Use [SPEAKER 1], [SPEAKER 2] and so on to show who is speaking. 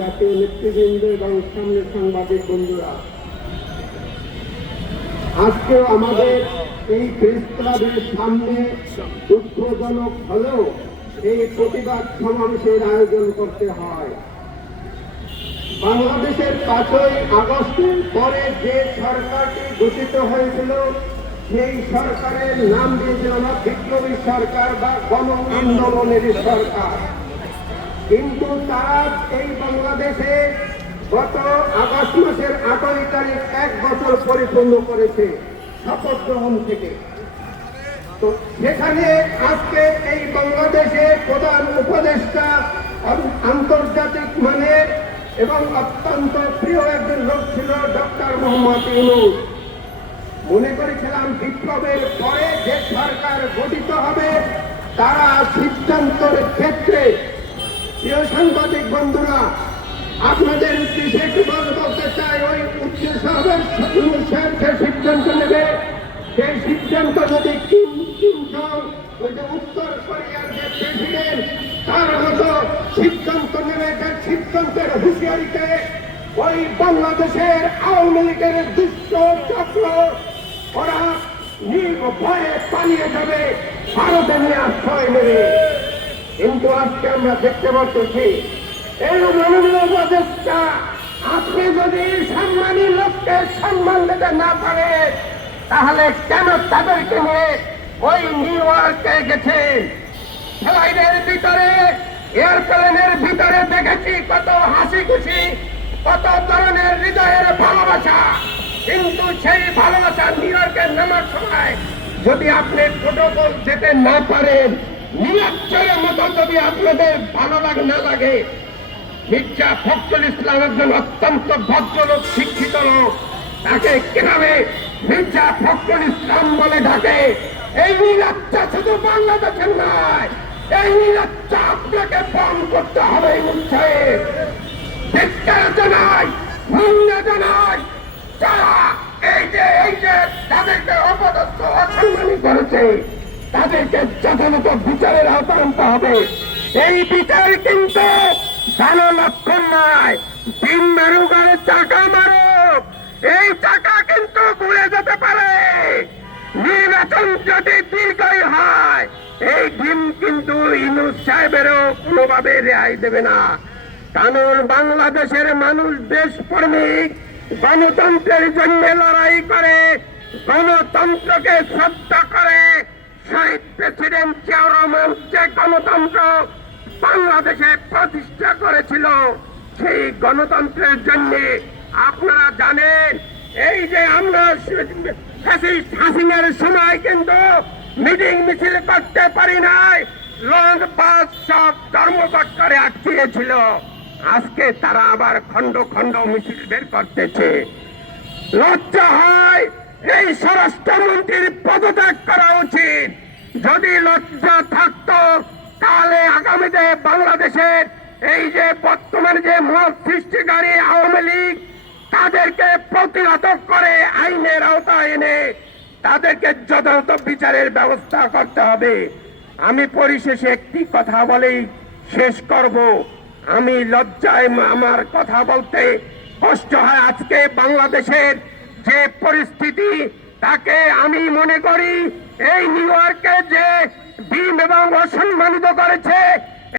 [SPEAKER 1] জাতীয় নেতৃবৃন্দ এবং সাংবাদিক বন্ধুরা আজকে আমাদের এই সামনে দুঃখজনক হলেও এই প্রতিবাদ সমাবেশের আয়োজন করতে হয়। বাংলাদেশের পাঁচই আগস্টের পরে যে সরকারটি গঠিত হয়েছিল, সেই সরকারের নাম দিয়েছিলাম বিপ্লবী সরকার বা গণ আন্দোলনের সরকার। কিন্তু তারা এই বাংলাদেশে গত আগস্ট মাসের আঠারোই তারিখ এক বছর পরিপূর্ণ করেছে শপথ গ্রহণ থেকে। তো সেখানে আজকে এই বাংলাদেশে প্রধান উপদেষ্টা আন্তর্জাতিক মানের এবং অত্যন্ত প্রিয় একজন লোক ছিল ডক্টর মোহাম্মদ ইউনুস। মনে করেছিলাম বিপ্লবের পরে যে সরকার গঠিত হবে, তারা সিদ্ধান্তের ক্ষেত্রে প্রিয় সাংবাদিক বন্ধুরা, আপনাদের উদ্দেশ্যে একটু বলতে চাই, ওই উদ্দেশ্য হবে যে সিদ্ধান্ত নেবে, সেই সিদ্ধান্ত যদি কিম ওই যে উত্তর কোরিয়ার যে প্রেসিডেন্ট, তার মতো সিদ্ধান্ত নেবে যে সিদ্ধান্তের হুঁশিয়ারিতে ওই বাংলাদেশের আওয়ামী লীগের দুষ্ট চক্র ওরা নির্ভয়ে পালিয়ে যাবে, ভারতে নিয়ে আশ্রয় নেবে। কিন্তু আজকে আমরা দেখতে পাচ্ছি, এই আপনি যদি সম্মানী লোককে সম্মান দিতে না পারে, তাহলে কেন তাদেরকে নিয়ে ওই নিউ ইয়র্কে গেছে? ফ্লাইটের ভিতরে, এয়ারপ্লেনের ভিতরে দেখেছি কত হাসি খুশি কত ধরনের হৃদয়ের ভালোবাসা। কিন্তু সেই ভালোবাসা নিউ ইয়র্কে নামার সময় যদি আপনি প্রোটোকল যেতে না পারেন নিরক্ষরের মতো যদি আপনাদের ভালো লাগে না লাগে, মির্জা ফখরুল ইসলাম একজন অত্যন্ত ভদ্রলোক, শিক্ষিত লোক, তাকে কীভাবে মির্জা ফখরুল ইসলাম বলে ডাকে? এই নিরাচ্ছা শুধু বাংলাদেশের নয়, এই নিরাচ্ছা আপনাকে বন্ধ করতে হবে সাহেব ধিক্কার জানাই নিন্দা যারা এই যে এই যে তাদেরকে অপদস্থ অসম্মানী করেছে তাদেরকে যথাযথ বিচারের আওতা আনতে হবে। এই বিচার কিন্তু ভালো লক্ষণ নয়। তিন মেরুগারে চাকা মারো। এই চাকা কিন্তু ঘুরে যেতে পারে। নির্বাচন যদি দীর্ঘই হয়, এই ডিম কিন্তু ইনুস সাহেবেরও কোনোভাবে রেহাই দেবে না। কারণ বাংলাদেশের মানুষ দেশ প্রেমিক গণতন্ত্রের জন্য লড়াই করে, গণতন্ত্রকে শ্রদ্ধা করে শহীদ প্রেসিডেন্ট জিয়াউর যে গণতন্ত্র বাংলাদেশে প্রতিষ্ঠা করেছিল, সেই গণতন্ত্রের জন্য আপনারা জানেন, এই যে আমরা হাসিনার সময় কিন্তু মিটিং মিছিল করতে পারি নাই লং পাস সব ধর্মঘট করে আটকিয়েছিল। আজকে তারা আবার খন্ড খন্ড মিছিল বের করতেছে। লজ্জা হয় এই স্বরাষ্ট্রমন্ত্রীর পদত্যাগ করা উচিত। যদি লজ্জা থাকতো, তাহলে আগামীতে বাংলাদেশের এই যে বর্তমানে যে মত সৃষ্টিকারী আওয়ামী লীগ, তাদেরকে প্রতিহত করে আইনের আওতায় এনে তাদেরকে যথাযথ বিচারের ব্যবস্থা করতে হবে। আমি পরিশেষে একটি কথা বলেই শেষ করব। আমি লজ্জায় আমার কথা বলতে কষ্ট হয় আজকে বাংলাদেশের যে পরিস্থিতি তাকে আমি মনে করি এই নিউ ইয়র্কে যে ভীম এবং অসম্মানিত করেছে